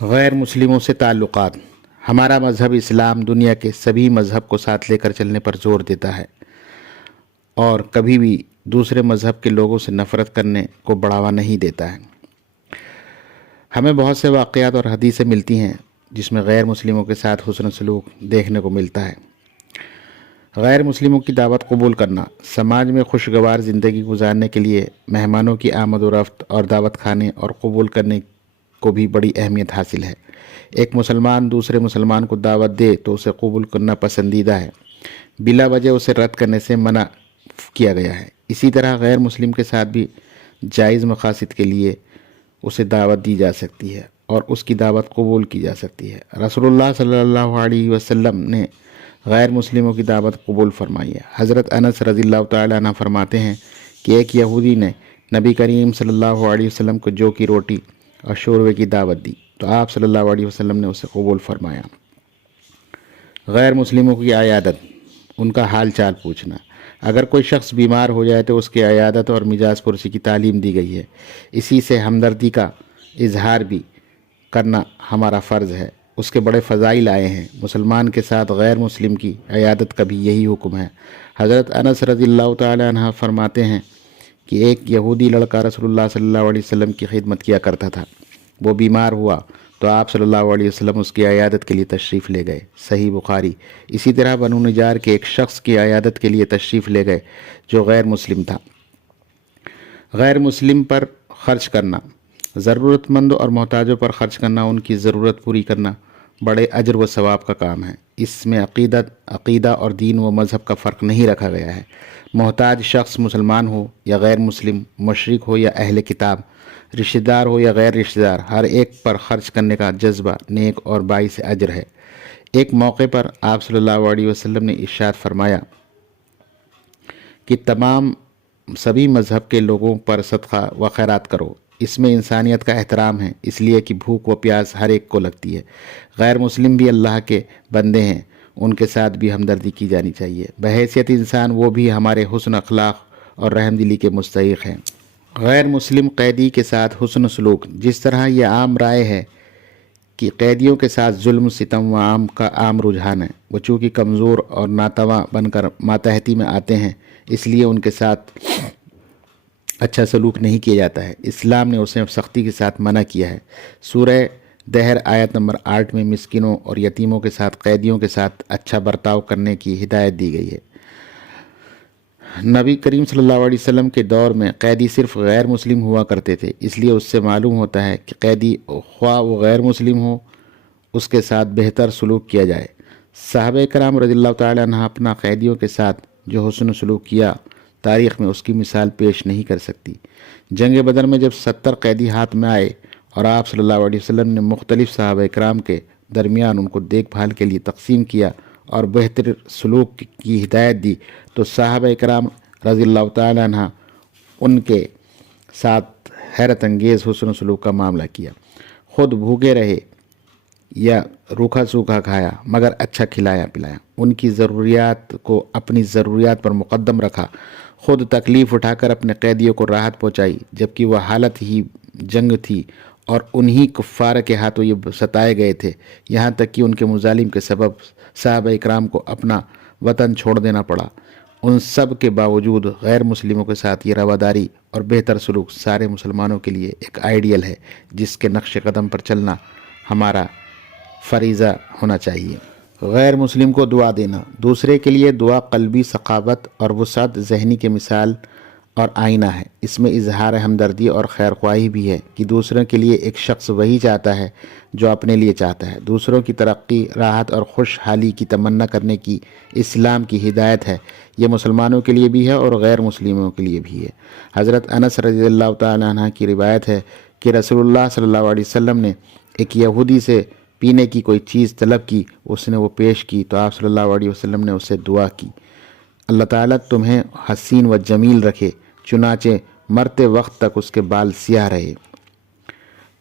غیر مسلموں سے تعلقات۔ ہمارا مذہب اسلام دنیا کے سبھی مذہب کو ساتھ لے کر چلنے پر زور دیتا ہے اور کبھی بھی دوسرے مذہب کے لوگوں سے نفرت کرنے کو بڑھاوا نہیں دیتا ہے۔ ہمیں بہت سے واقعات اور حدیثیں ملتی ہیں جس میں غیر مسلموں کے ساتھ حسن سلوک دیکھنے کو ملتا ہے۔ غیر مسلموں کی دعوت قبول کرنا سماج میں خوشگوار زندگی گزارنے کے لیے مہمانوں کی آمد و رفت اور دعوت کھانے اور قبول کرنے کو بھی بڑی اہمیت حاصل ہے۔ ایک مسلمان دوسرے مسلمان کو دعوت دے تو اسے قبول کرنا پسندیدہ ہے، بلا وجہ اسے رد کرنے سے منع کیا گیا ہے۔ اسی طرح غیر مسلم کے ساتھ بھی جائز مقاصد کے لیے اسے دعوت دی جا سکتی ہے اور اس کی دعوت قبول کی جا سکتی ہے۔ رسول اللہ صلی اللہ علیہ وسلم نے غیر مسلموں کی دعوت قبول فرمائی ہے۔ حضرت انس رضی اللہ تعالیٰ عنہ فرماتے ہیں کہ ایک یہودی نے نبی کریم صلی اللہ علیہ وسلم کو جو کی روٹی اور شوربے کی دعوت دی تو آپ صلی اللہ علیہ وسلم نے اسے قبول فرمایا۔ غیر مسلموں کی عیادت، ان کا حال چال پوچھنا۔ اگر کوئی شخص بیمار ہو جائے تو اس کی عیادت اور مجاز پرسی کی تعلیم دی گئی ہے۔ اسی سے ہمدردی کا اظہار بھی کرنا ہمارا فرض ہے۔ اس کے بڑے فضائل آئے ہیں۔ مسلمان کے ساتھ غیر مسلم کی عیادت کا بھی یہی حکم ہے۔ حضرت انس رضی اللہ تعالی عنہ فرماتے ہیں کہ ایک یہودی لڑکا رسول اللہ صلی اللہ علیہ وسلم کی خدمت کیا کرتا تھا۔ وہ بیمار ہوا تو آپ صلی اللہ علیہ وسلم اس کی عیادت کے لیے تشریف لے گئے۔ صحیح بخاری۔ اسی طرح بنو نجار کے ایک شخص کی عیادت کے لیے تشریف لے گئے جو غیر مسلم تھا۔ غیر مسلم پر خرچ کرنا، ضرورت مند اور محتاجوں پر خرچ کرنا، ان کی ضرورت پوری کرنا بڑے اجر و ثواب کا کام ہے۔ اس میں عقیدہ اور دین و مذہب کا فرق نہیں رکھا گیا ہے۔ محتاج شخص مسلمان ہو یا غیر مسلم، مشرک ہو یا اہل کتاب، رشتہ دار ہو یا غیر رشتہ دار، ہر ایک پر خرچ کرنے کا جذبہ نیک اور باعث اجر ہے۔ ایک موقع پر آپ صلی اللہ علیہ وسلم نے ارشاد فرمایا کہ سبھی مذہب کے لوگوں پر صدقہ و خیرات کرو، اس میں انسانیت کا احترام ہے، اس لیے کہ بھوک و پیاس ہر ایک کو لگتی ہے۔ غیر مسلم بھی اللہ کے بندے ہیں، ان کے ساتھ بھی ہمدردی کی جانی چاہیے۔ بحیثیت انسان وہ بھی ہمارے حسن اخلاق اور رحم دلی کے مستحق ہیں۔ غیر مسلم قیدی کے ساتھ حسن سلوک، جس طرح یہ عام رائے ہے کہ قیدیوں کے ساتھ ظلم ستم کا عام رجحان ہے، وہ چونکہ کمزور اور ناتواں بن کر ماتحتی میں آتے ہیں، اس لیے ان کے ساتھ اچھا سلوک نہیں کیا جاتا ہے۔ اسلام نے اسے سختی کے ساتھ منع کیا ہے۔ سورہ دہر آیت نمبر 8 میں مسکینوں اور یتیموں کے ساتھ قیدیوں کے ساتھ اچھا برتاؤ کرنے کی ہدایت دی گئی ہے۔ نبی کریم صلی اللہ علیہ وسلم کے دور میں قیدی صرف غیر مسلم ہوا کرتے تھے، اس لیے اس سے معلوم ہوتا ہے کہ قیدی خواہ وہ غیر مسلم ہو، اس کے ساتھ بہتر سلوک کیا جائے۔ صحابہ کرام رضی اللہ تعالی عنہ اپنا قیدیوں کے ساتھ جو حسن سلوک کیا، تاریخ میں اس کی مثال پیش نہیں کر سکتی۔ جنگ بدر میں جب 70 قیدی ہاتھ میں آئے اور آپ صلی اللہ علیہ وسلم نے مختلف صحابہ کرام کے درمیان ان کو دیکھ بھال کے لیے تقسیم کیا اور بہتر سلوک کی ہدایت دی تو صحابہ کرام رضی اللہ تعالی عنہ ان کے ساتھ حیرت انگیز حسن سلوک کا معاملہ کیا۔ خود بھوکے رہے یا روکھا سوکھا کھایا مگر اچھا کھلایا پلایا، ان کی ضروریات کو اپنی ضروریات پر مقدم رکھا، خود تکلیف اٹھا کر اپنے قیدیوں کو راحت پہنچائی جبکہ وہ حالت ہی جنگ تھی اور انہی کفار کے ہاتھوں یہ ستائے گئے تھے، یہاں تک کہ ان کے مظالم کے سبب صحابہ اکرام کو اپنا وطن چھوڑ دینا پڑا۔ ان سب کے باوجود غیر مسلموں کے ساتھ یہ رواداری اور بہتر سلوک سارے مسلمانوں کے لیے ایک آئیڈیل ہے جس کے نقش قدم پر چلنا ہمارا فریضہ ہونا چاہیے۔ غیر مسلم کو دعا دینا، دوسرے کے لیے دعا قلبی ثقافت اور وسعت ذہنی کے مثال اور آئینہ ہے۔ اس میں اظہار ہمدردی اور خیر خواہی بھی ہے کہ دوسروں کے لیے ایک شخص وہی چاہتا ہے جو اپنے لیے چاہتا ہے۔ دوسروں کی ترقی، راحت اور خوشحالی کی تمنا کرنے کی اسلام کی ہدایت ہے۔ یہ مسلمانوں کے لیے بھی ہے اور غیر مسلموں کے لیے بھی ہے۔ حضرت انس رضی اللہ تعالی عنہ کی روایت ہے کہ رسول اللہ صلی اللہ علیہ وسلم نے ایک یہودی سے پینے کی کوئی چیز طلب کی، اس نے وہ پیش کی تو آپ صلی اللہ علیہ وسلم نے اسے دعا کی، اللہ تعالیٰ تمہیں حسین و جمیل رکھے، چنانچہ مرتے وقت تک اس کے بال سیاہ رہے۔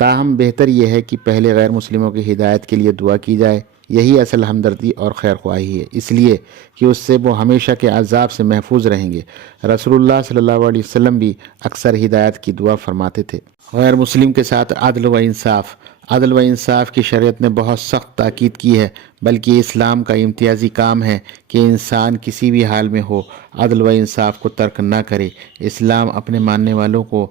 تاہم بہتر یہ ہے کہ پہلے غیر مسلموں کی ہدایت کے لیے دعا کی جائے، یہی اصل ہمدردی اور خیر خواہی ہے، اس لیے کہ اس سے وہ ہمیشہ کے عذاب سے محفوظ رہیں گے۔ رسول اللہ صلی اللہ علیہ وسلم بھی اکثر ہدایت کی دعا فرماتے تھے۔ غیر مسلم کے ساتھ عدل و انصاف، عدل و انصاف کی شریعت نے بہت سخت تاکید کی ہے، بلکہ اسلام کا امتیازی کام ہے کہ انسان کسی بھی حال میں ہو عدل و انصاف کو ترک نہ کرے۔ اسلام اپنے ماننے والوں کو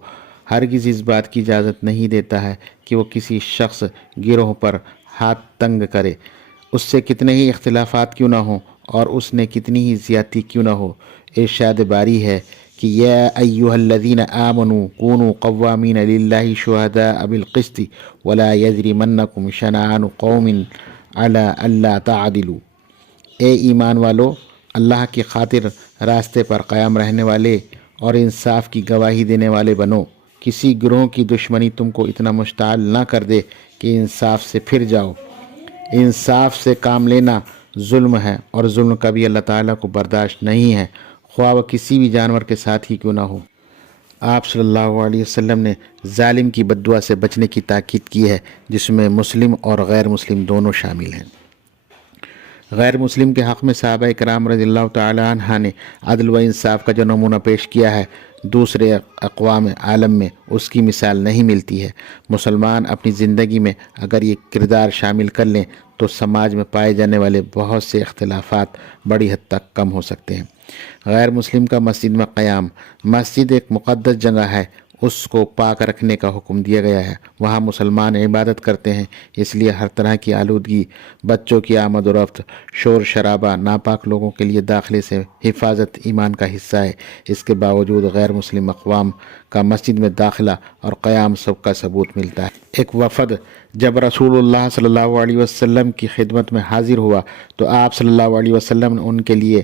ہرگز اس بات کی اجازت نہیں دیتا ہے کہ وہ کسی شخص گروہ پر ہاتھ تنگ کرے، اس سے کتنے ہی اختلافات کیوں نہ ہوں اور اس نے کتنی ہی زیادتی کیوں نہ ہو۔ ارشاد باری ہے کہ یا ایھا الذین آمنوا کونوا قوامین للہ شہداء بالقسط ولا یجرمنکم شنآن قوم علی الا تعدلوا، اے ایمان والو، اللہ کی خاطر راستے پر قائم رہنے والے اور انصاف کی گواہی دینے والے بنو۔ کسی گروہ کی دشمنی تم کو اتنا مشتعل نہ کر دے کہ انصاف سے پھر جاؤ۔ انصاف سے کام لینا ظلم ہے، اور ظلم کبھی اللہ تعالیٰ کو برداشت نہیں ہے، خواہ وہ کسی بھی جانور کے ساتھ ہی کیوں نہ ہو۔ آپ صلی اللہ علیہ وسلم نے ظالم کی بد دعا سے بچنے کی تاکید کی ہے، جس میں مسلم اور غیر مسلم دونوں شامل ہیں۔ غیر مسلم کے حق میں صحابہ کرام رضی اللہ تعالی عنہ نے عدل و انصاف کا جو نمونہ پیش کیا ہے، دوسرے اقوام عالم میں اس کی مثال نہیں ملتی ہے۔ مسلمان اپنی زندگی میں اگر یہ کردار شامل کر لیں تو سماج میں پائے جانے والے بہت سے اختلافات بڑی حد تک کم ہو سکتے ہیں۔ غیر مسلم کا مسجد میں قیام، مسجد ایک مقدس جگہ ہے، اس کو پاک رکھنے کا حکم دیا گیا ہے۔ وہاں مسلمان عبادت کرتے ہیں، اس لیے ہر طرح کی آلودگی، بچوں کی آمد و رفت، شور شرابہ، ناپاک لوگوں کے لیے داخلے سے حفاظت ایمان کا حصہ ہے۔ اس کے باوجود غیر مسلم اقوام کا مسجد میں داخلہ اور قیام سب کا ثبوت ملتا ہے۔ ایک وفد جب رسول اللہ صلی اللہ علیہ وسلم کی خدمت میں حاضر ہوا تو آپ صلی اللہ علیہ وسلم نے ان کے لیے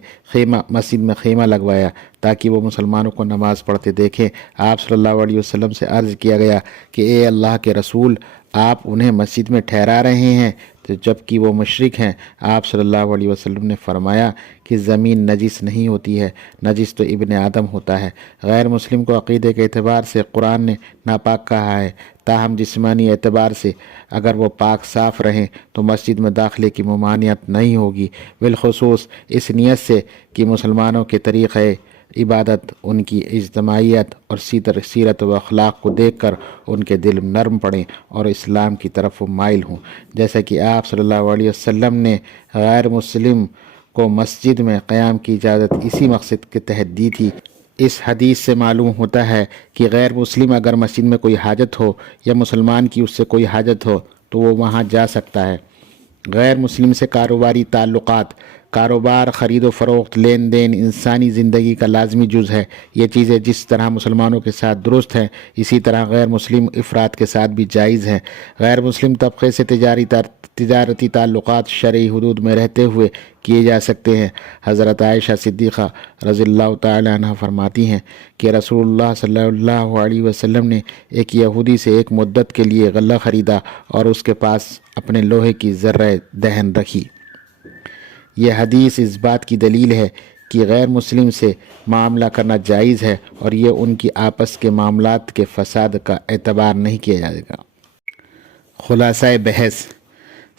مسجد میں خیمہ لگوایا تاکہ وہ مسلمانوں کو نماز پڑھتے دیکھیں۔ آپ صلی اللہ علیہ وسلم سے عرض کیا گیا کہ اے اللہ کے رسول، آپ انہیں مسجد میں ٹھہرا رہے ہیں تو جب کہ وہ مشرک ہیں۔ آپ صلی اللہ علیہ وسلم نے فرمایا کہ زمین نجس نہیں ہوتی ہے، نجس تو ابن آدم ہوتا ہے۔ غیر مسلم کو عقیدے کے اعتبار سے قرآن نے ناپاک کہا ہے، تاہم جسمانی اعتبار سے اگر وہ پاک صاف رہیں تو مسجد میں داخلے کی ممانعت نہیں ہوگی، بالخصوص اس نیت سے کہ مسلمانوں کے طریقہ عبادت، ان کی اجتماعیت اور سیرت و اخلاق کو دیکھ کر ان کے دل نرم پڑیں اور اسلام کی طرف وہ مائل ہوں۔ جیسا کہ آپ صلی اللہ علیہ وسلم نے غیر مسلم کو مسجد میں قیام کی اجازت اسی مقصد کے تحت دی تھی۔ اس حدیث سے معلوم ہوتا ہے کہ غیر مسلم اگر مسجد میں کوئی حاجت ہو یا مسلمان کی اس سے کوئی حاجت ہو تو وہ وہاں جا سکتا ہے۔ غیر مسلم سے کاروباری تعلقات، کاروبار، خرید و فروخت، لین دین انسانی زندگی کا لازمی جز ہے۔ یہ چیزیں جس طرح مسلمانوں کے ساتھ درست ہیں، اسی طرح غیر مسلم افراد کے ساتھ بھی جائز ہیں۔ غیر مسلم طبقے سے تجارتی تعلقات شرعی حدود میں رہتے ہوئے کیے جا سکتے ہیں۔ حضرت عائشہ صدیقہ رضی اللہ تعالی عنہ فرماتی ہیں کہ رسول اللہ صلی اللہ علیہ وسلم نے ایک یہودی سے ایک مدت کے لیے غلہ خریدا اور اس کے پاس اپنے لوہے کی ذرہ دہن رکھی۔ یہ حدیث اس بات کی دلیل ہے کہ غیر مسلم سے معاملہ کرنا جائز ہے اور یہ ان کی آپس کے معاملات کے فساد کا اعتبار نہیں کیا جائے گا۔ خلاصہ بحث،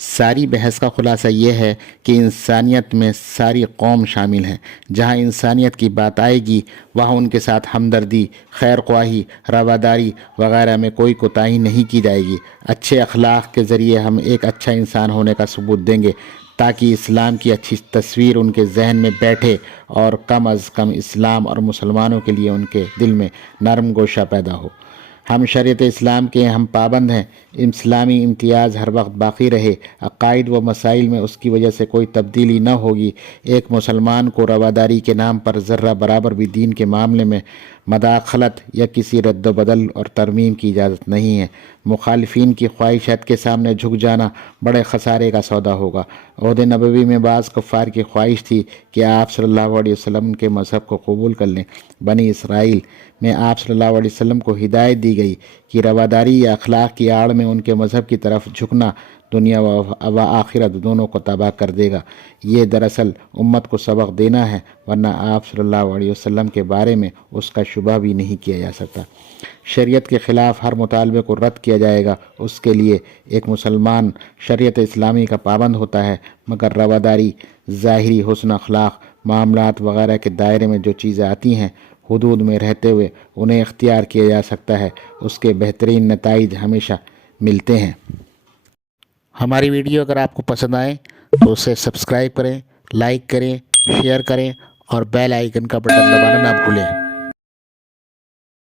ساری بحث کا خلاصہ یہ ہے کہ انسانیت میں ساری قوم شامل ہیں۔ جہاں انسانیت کی بات آئے گی وہاں ان کے ساتھ ہمدردی، خیر خواہی، رواداری وغیرہ میں کوئی کوتاہی نہیں کی جائے گی۔ اچھے اخلاق کے ذریعے ہم ایک اچھا انسان ہونے کا ثبوت دیں گے تاکہ اسلام کی اچھی تصویر ان کے ذہن میں بیٹھے اور کم از کم اسلام اور مسلمانوں کے لیے ان کے دل میں نرم گوشہ پیدا ہو۔ ہم شریعت اسلام کے ہم پابند ہیں، اسلامی امتیاز ہر وقت باقی رہے، عقائد و مسائل میں اس کی وجہ سے کوئی تبدیلی نہ ہوگی۔ ایک مسلمان کو رواداری کے نام پر ذرہ برابر بھی دین کے معاملے میں مداخلت یا کسی رد و بدل اور ترمیم کی اجازت نہیں ہے۔ مخالفین کی خواہشات کے سامنے جھک جانا بڑے خسارے کا سودا ہوگا۔ عہد نبوی میں بعض کفار کی خواہش تھی کہ آپ صلی اللہ علیہ وسلم کے مذہب کو قبول کر لیں۔ بنی اسرائیل میں آپ صلی اللہ علیہ وسلم کو ہدایت دی گئی کہ رواداری یا اخلاق کی آڑ میں ان کے مذہب کی طرف جھکنا دنیا و آخرت دونوں کو تباہ کر دے گا۔ یہ دراصل امت کو سبق دینا ہے، ورنہ آپ صلی اللہ علیہ وسلم کے بارے میں اس کا شبہ بھی نہیں کیا جا سکتا۔ شریعت کے خلاف ہر مطالبے کو رد کیا جائے گا۔ اس کے لیے ایک مسلمان شریعت اسلامی کا پابند ہوتا ہے، مگر رواداری، ظاہری حسن اخلاق، معاملات وغیرہ کے دائرے میں جو چیزیں آتی ہیں، حدود میں رہتے ہوئے انہیں اختیار کیا جا سکتا ہے، اس کے بہترین نتائج ہمیشہ ملتے ہیں۔ ہماری ویڈیو اگر آپ کو پسند آئے تو اسے سبسکرائب کریں، لائک کریں، شیئر کریں اور بیل آئیکن کا بٹن دبانا نہ بھولیں۔